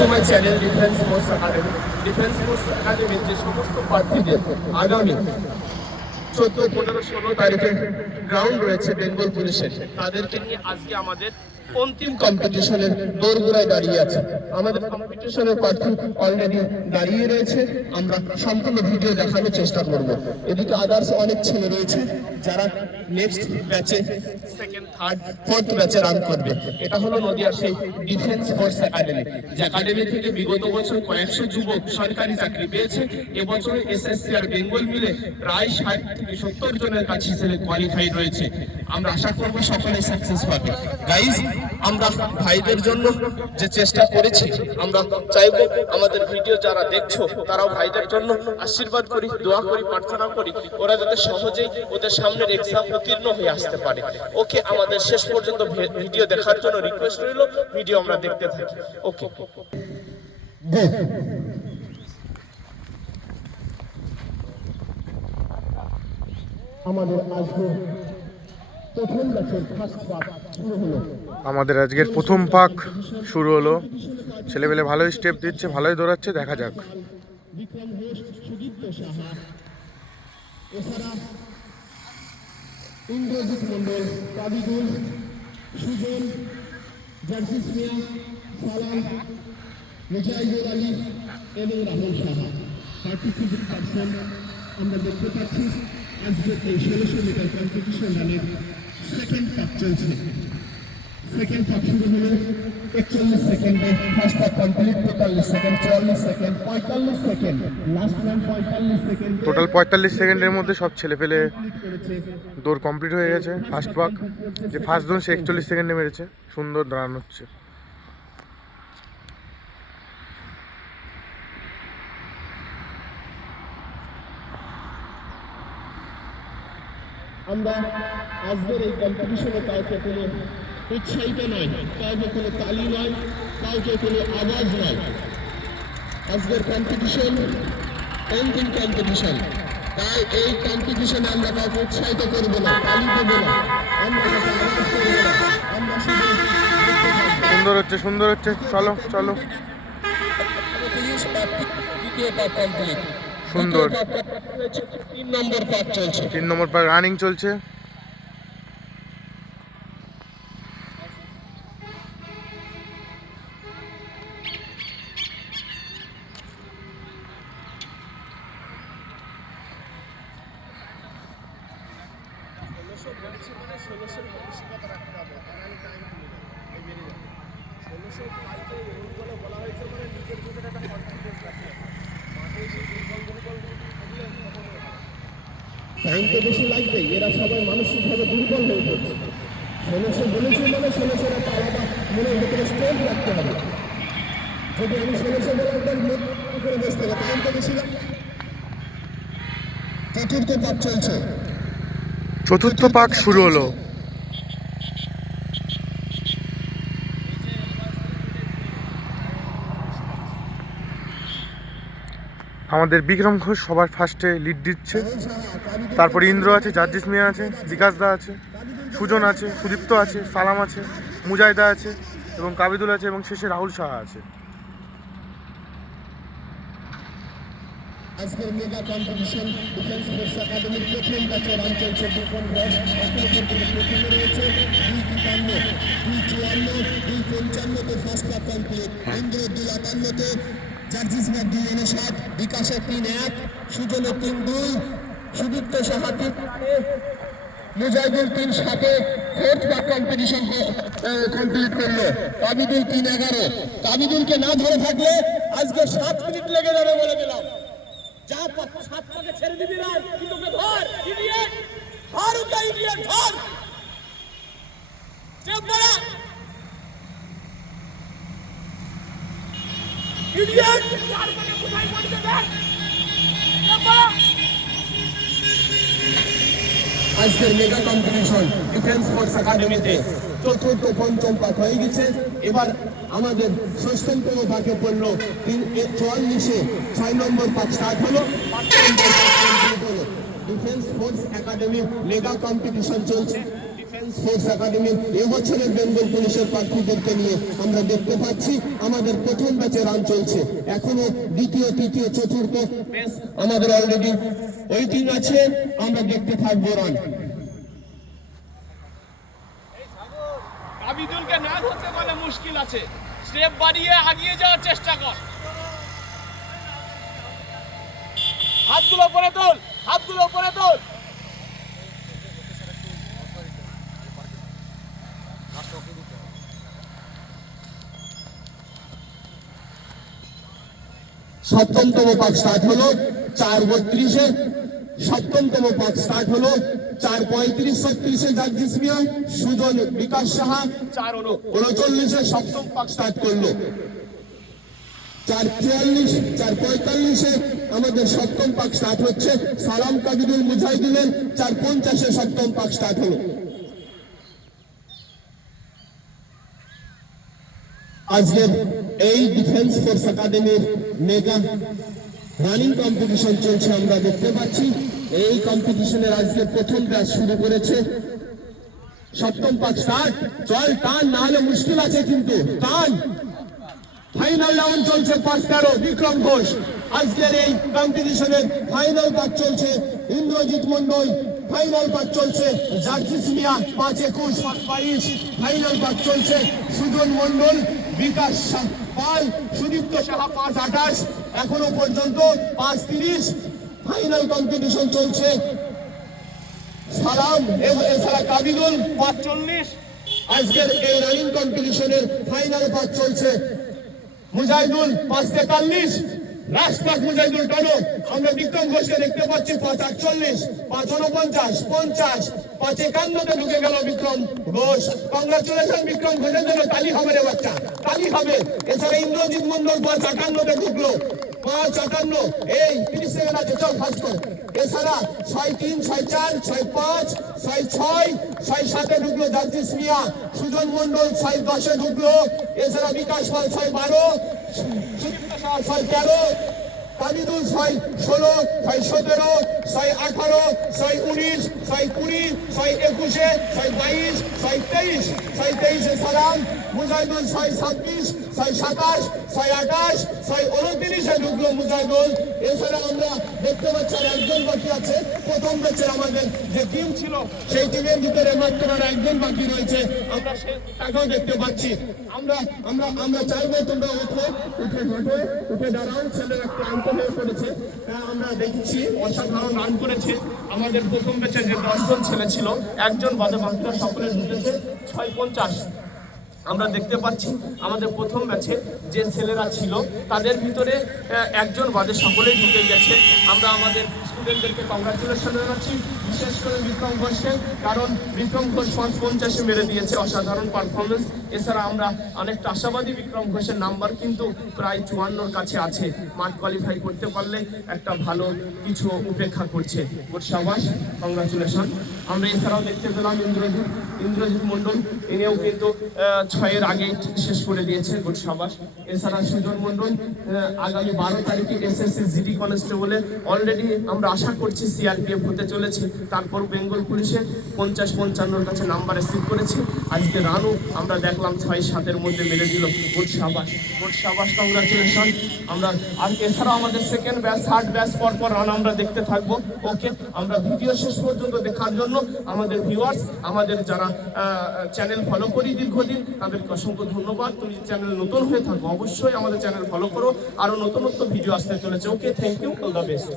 তোমার channel defence force academy. Defence force একাডেমির যে সমস্ত প্রার্থীদের আগামী 14, 15, 16 তারিখে গ্রাউন্ড রয়েছে বেঙ্গল পুলিশের, তাদেরকে নিয়ে আজকে আমাদের অন্তিম কম্পিটিশনের দোরগোড়ায় দাঁড়িয়ে আছে। আমাদের কম্পিটিশনের প্রার্থী অলরেডি দাঁড়িয়ে রয়েছে, আমরা সম্পূর্ণ ভিডিও দেখানোর চেষ্টা করব। এদিকে আদার্স অনেক ছেলে রয়েছে যারা নেক্সট ব্যাচে সেকেন্ড, থার্ড, ফোর্থ ব্যাচে রান করবে। এটা হলো নদিয়ার সেই ডিফেন্স ফোর্স একাডেমি, যে একাডেমি থেকে বিগত বছর কয়েকশো যুবক সরকারি চাকরি পেয়েছে। এবছর এসএসসি আর বেঙ্গল মিলে প্রায় 60 থেকে 70 জনের কাছে ছেলে কোয়ালিফাই রয়েছে। আমরা আশা করবো সকলে সাকসেস পাবে। গাইজ, আমরা ভাইদের জন্য যে চেষ্টা করেছি, আমরা চাইবো আমাদের ভিডিও যারা দেখছো তারাও ভাইদের জন্য আশীর্বাদ করি, দোয়া করি, প্রার্থনা করি, ওরা যাতে সহজেই ওদের সামনের এক্সাম উত্তীর্ণ হয়ে আসতে পারে। ওকে, আমাদের শেষ পর্যন্ত ভিডিও দেখার জন্য রিকোয়েস্ট রইল, ভিডিও আমরা দেখতে থাকি। ওকে, আমাদের আজকের প্রথম পাক শুরু হলো। ছেলেবেলে ভালোই স্টেপ দিচ্ছে, ভালোই দৌড়াচ্ছে, দেখা যাক। ইন্দ্রজিৎ মন্ডল, কাবিদুল, সুজন, জার্জিস মিয়া, সালাম, মুজাহিদুল আলী এবং রাহুল সাহা পার্টিসিপেট পারসন আমরা দেখতে পাচ্ছি। আজকের এই 1600 মিটার কম্পিটিশন রানের সেকেন্ড পাক চলছে। সেকেন্ড পাক শুরু হলো 41 সেকেন্ডে, ফার্স্ট পাক complete 43 second, 44 second, 45 second, last run 45 second. Total 45 সেকেন্ডের মধ্যে সব ছেলে পেলে দৌড় কমপ্লিট হয়ে গেছে। ফার্স্ট পাক যে ফার্স্ট জোন সে 41 সেকেন্ডে মেরেছে। সুন্দর রান হচ্ছে। আমরা আজকের এই কম্পিটিশনে কাউকে কোনো উৎসাহিত নয়, কাউকে কোনো তালি নয়, কাউকে কোনো আওয়াজ নয়। আজকের কম্পিটিশন অন্তিম কম্পিটিশন, তাই এই কম্পিটিশনে আমরা কাউকে উৎসাহিত করবো না, তালি দেবো না, আমরা কাউকে আওয়াজ করবো না, আমরা শুধু সুন্দর হচ্ছে, সুন্দর হচ্ছে। চলো চলো, দ্বিতীয় পাক কমপ্লিট, সুন্দর। 3 নম্বর পাক চলছে। 3 নম্বর পাক রানিং চলছে। টাইম তো বেশি লাগবে, এরা সবাই মানসিকভাবে দুর্বল হয়ে পড়ছে। 1600 বলেছি মানে 1600 একটা আলাদা মনের ভিতরে স্ট্রেংথ রাখতে হবে। যদি আমি 1600 বলে একবার মুখ করে বসতে হবে, টাইম তো বেশি লাগবে। চতুর্থ পাক চলছে। চতুর্থ পাক শুরু হলো। আমাদের বিক্রম ঘোষ সবার ফার্স্টে লিড দিচ্ছে। তারপর ইন্দ্র আছে, জার্জিস মিয়া আছে, বিকাশ দা আছে, সুজন আছে, সুদীপ্ত আছে, সালাম আছে, মুজাহিদা আছে এবং কাবিদুল আছে এবং শেষে রাহুল সাহা আছে। আজকের মেগা কম্পিটিশন ডিফেন্স ফোর্স একাডেমির প্রথম ব্যাচে রান চলছে। বিক্রম ঘোষ এখনো পর্যন্ত প্রথমে রয়েছে 2:53, 2:54, 2:55 ফার্স্ট পাক কমপ্লিট। ইন্দ্র 2:58, জার্জিস মিয়া 2:59, বিকাশের 3:1, সুজনের 3:2, সুদীপ্ত সাহা 3:8, মুজাহিদুল 3:7 ফোর্থ পাক কম্পিটিশন কমপ্লিট করলো। কাবিদুল 3:11। কাবিদুলকে না ধরে থাকলে আজকে 7 মিনিট লেগে যাবে বলে গেলাম। যা 7 পাকে ছেড়ে দিবি রান, কিন্তু ওকে ধর, ইডিয়েট ধর, ওকে ইডিয়েট ধর, চেপ মারা ইডিয়েট, 4 পাকে কোথায় পড়তে দেখ, চেপ মারা। আজকের মেগা কম্পিটিশন ডিফেন্স ফোর্স একাডেমিতে চতুর্থ পঞ্চম পাক হয়ে গেছে। এবার আমাদের ষষ্ঠতম পাকে পড়লো 44-এ 6 নম্বর পাক স্টার্ট হলো। Defence force academy mega competition চলছে। ডিফেন্স ফোর্স একাডেমির এবছরের বেঙ্গল পুলিশের প্রার্থীদেরকে নিয়ে আমরা দেখতে পাচ্ছি আমাদের প্রথম ব্যাচে রান চলছে। এখনো দ্বিতীয়, তৃতীয়, চতুর্থ ব্যাচ আমাদের অলরেডি ওয়েটিং আছে, আমরা দেখতে থাকবো রান। আবিদুলকে না ধরতে পারলে মুশকিল আছে, স্টেপ বাড়িয়ে আগিয়ে যাওয়ার চেষ্টা কর। হাতগুলো উপরে তোল, হাতগুলো উপরে তোল। সপ্তমতম পাক স্টার্ট হলো 4:32-এ, সপ্তমতম পাক স্টার্ট হলো 4:35-36-এ জাগজিস মিয়া, সুজন বিকাশ সাহা 4:39-এ সপ্তম পাক স্টার্ট করলো। 4:43, 4:45-এ আমাদের সপ্তম পাক স্টার্ট হচ্ছে। সালাম কাবিদুল মুজাহিদুলের 4:50-এ সপ্তম পাক স্টার্ট হলো। আজকের এই ডিফেন্স ফোর্স একাডেমির মেগা রানিং কম্পিটিশন চলছে, আমরা দেখতে পাচ্ছি। এই কম্পিটিশনের আজকে প্রথম ব্যাচ শুরু করেছে। সপ্তম পাক স্টার্ট, চল টান, না হলে মুশকিল আছে কিন্তু, টান। ফাইনাল রাউন্ড চলছে 5-13, বিক্রম ঘোষ। আজকের এই কম্পিটিশনের ফাইনাল পাক চলছে ইন্দ্রজিৎ মন্ডল, ফাইনাল পাক চলছে জাগজিস মিয়া 5-21, 5-22, ফাইনাল পাক চলছে সুজন মন্ডল, বিকাশ পাল, সুদীপ্ত সাহা 5-28, এখনো পর্যন্ত 5-30। ফাইনাল কম্পিটিশন চলছে সালাম এছাড়া কাবিদুল 45, আজকের এই রানিং কম্পিটিশনের ফাইনাল পাক চলছে মুজাহিদুল 5:43, রাজপাক মুজাহিদুল টানো। আমরা বিক্রম ঘোষকে দেখতে পাচ্ছি 5:48, 5:49, 50, 5:51-তে ঢুকে গেল বিক্রম ঘোষ। কংগ্রাচুলেশন বিক্রম ঘোষের জন্য, তালি হবে রে বাচ্চা, তালি হবে। এছাড়া ইন্দ্রজিৎ মন্ডল 5:58-তে ঢুকলো, 5:58, এই 30 সেকেন্ড আছে, চল ফাস্ট কর। এছাড়া 6-3, 6-4, 6-5, 6-6, 6-7-এ ঢুকলো জাগজিস মিয়া, সুজন মন্ডল 6-10-এ ঢুকলো। এছাড়া বিকাশ পাল 6-12, সুদীপ্ত সাহা 6-13, কাবিদুল 6-16, 6-17, 6-18, 6-19, 6-20, 6-21, 6-22, 6-23, 6-23-এ সালাম মুজাহিদুল 6-26, 6-27, 6-28, 6-29-এ ঢুকলো মুজাহিদুল। এছাড়া আমরা দেখতে পাচ্ছি আর একজন বাকি আছে। প্রথম ব্যাচের আমাদের যে টিম ছিল সেই টিমের ভিতরে মাত্র আর একজন বাকি রয়েছে, আমরা তাকেও দেখতে পাচ্ছি। আমরা চাইবো তোমরা উঠে দাঁড়াও, ছেলেরা ক্লান্ত হয়ে পড়েছে। আমরা দেখছি অসাধারণ রান করেছে আমাদের প্রথম ব্যাচে যে 10 জন ছেলে ছিল, একজন বাদে বাকিরা সকলে ঢুকেছে 6:50। আমরা দেখতে পাচ্ছি আমাদের প্রথম ব্যাচে যে ছেলেরা ছিল তাদের ভিতরে একজন বাদে সকলেই ঢুকে গেছে। আমরা আমাদের স্টুডেন্টদেরকে কংগ্রাচুলেশন জানাচ্ছি, বিশেষ করে বিক্রম ঘোষকে, কারণ বিক্রম ঘোষ 5:50-এ মেরে দিয়েছে, অসাধারণ পারফরমেন্স। এছাড়া আমরা অনেকটা আশাবাদী, বিক্রম ঘোষের নাম্বার কিন্তু প্রায় 54-র কাছে আছে। মাঠ কোয়ালিফাই করতে পারলে একটা ভালো কিছু উপেক্ষা করছে। গুড শাবাশ, কংগ্রাচুলেশন। আমরা এছাড়াও দেখতে পেলাম ইন্দ্রজিৎ মন্ডল, এনেও কিন্তু 6-এর আগে শেষ করে দিয়েছে, গুড শাবাশ। এছাড়া সুজন মন্ডল আগামী 12 তারিখে এসএসসি জিডি কনস্টেবলে অলরেডি আমরা আশা করছি সিআরপিএফ হতে চলেছে। তারপর বেঙ্গল পুলিশে 50-55-র কাছে নাম্বার রিসিভ করেছে। আজকে রানও আমরা দেখলাম 6-7-এর মধ্যে মেরে দিল, গুড শাবাশ, গুড শাবাশ, কংগ্রাচুলেশন। আমরা আর এছাড়াও আমাদের সেকেন্ড ব্যাচ, থার্ড ব্যাচ পরপর রান আমরা দেখতে থাকবো। ওকে, আমরা ভিডিও শেষ পর্যন্ত দেখার জন্য আমাদের ভিউয়ার্স, আমাদের যারা চ্যানেল ফলো করি দীর্ঘদিন, তাদেরকে অসংখ্য ধন্যবাদ। তুমি চ্যানেল নতুন হয়ে থাকো, অবশ্যই আমাদের চ্যানেল ফলো করো, আরো নতুন ভিডিও আসতে চলেছে। Okay, thank you, all the best.